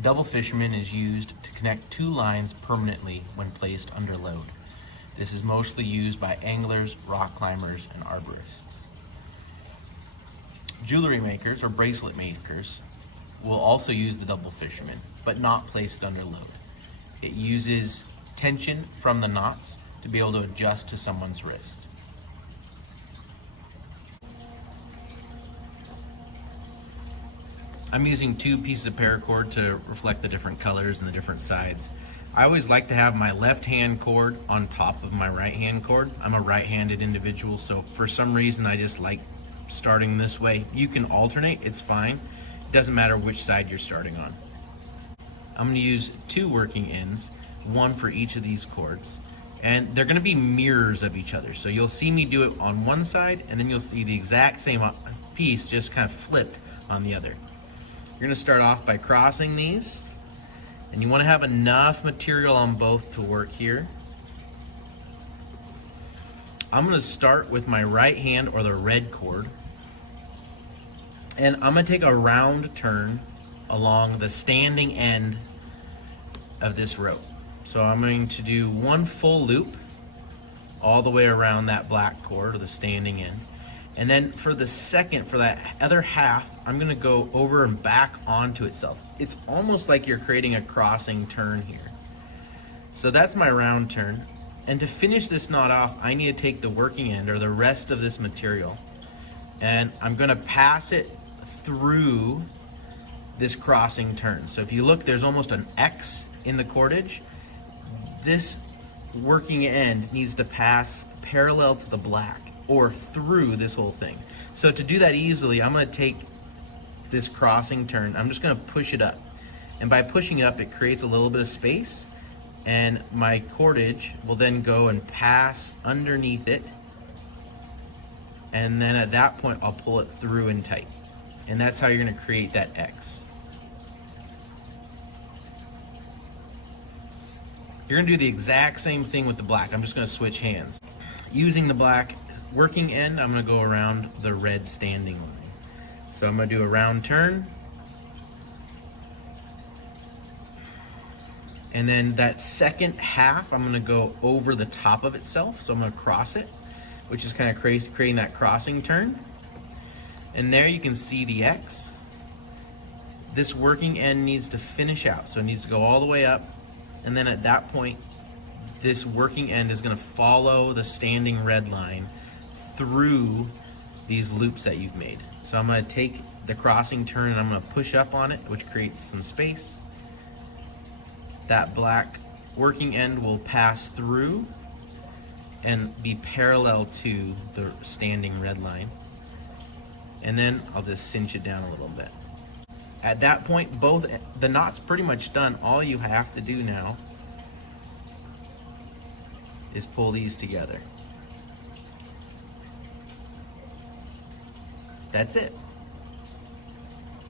A double fisherman is used to connect two lines permanently when placed under load. This is mostly used by anglers, rock climbers, and arborists. Jewelry makers or bracelet makers will also use the double fisherman, but not place it under load. It uses tension from the knots to be able to adjust to someone's wrist. I'm using two pieces of paracord to reflect the different colors and the different sides. I always like to have my left hand cord on top of my right hand cord. I'm a right-handed individual, so for some reason I just like starting this way. You can alternate, it's fine. It doesn't matter which side you're starting on. I'm going to use two working ends, one for each of these cords, and they're going to be mirrors of each other. So you'll see me do it on one side, and then you'll see the exact same piece just kind of flipped on the other. You're going to start off by crossing these, and you want to have enough material on both to work here. I'm going to start with my right hand or the red cord, and I'm going to take a round turn along the standing end of this rope. So I'm going to do one full loop all the way around that black cord or the standing end. And then for that other half, I'm gonna go over and back onto itself. It's almost like you're creating a crossing turn here. So that's my round turn. And to finish this knot off, I need to take the working end or the rest of this material, and I'm gonna pass it through this crossing turn. So if you look, there's almost an X in the cordage. This working end needs to pass parallel to the black or through this whole thing. So to do that easily, I'm going to take this crossing turn, I'm just going to push it up. And by pushing it up, it creates a little bit of space, and my cordage will then go and pass underneath it. And then at that point, I'll pull it through and tight. And that's how you're going to create that X. You're going to do the exact same thing with the black. I'm just going to switch hands. Using the black working end, I'm going to go around the red standing line. So I'm going to do a round turn. And then that second half, I'm going to go over the top of itself. So I'm going to cross it, which is kind of creating that crossing turn. And there you can see the X. This working end needs to finish out. So it needs to go all the way up. And then at that point, this working end is going to follow the standing red line through these loops that you've made. So I'm going to take the crossing turn and I'm going to push up on it, which creates some space. That black working end will pass through and be parallel to the standing red line. And then I'll just cinch it down a little bit. At that point, the knot's pretty much done. All you have to do now is pull these together. That's it.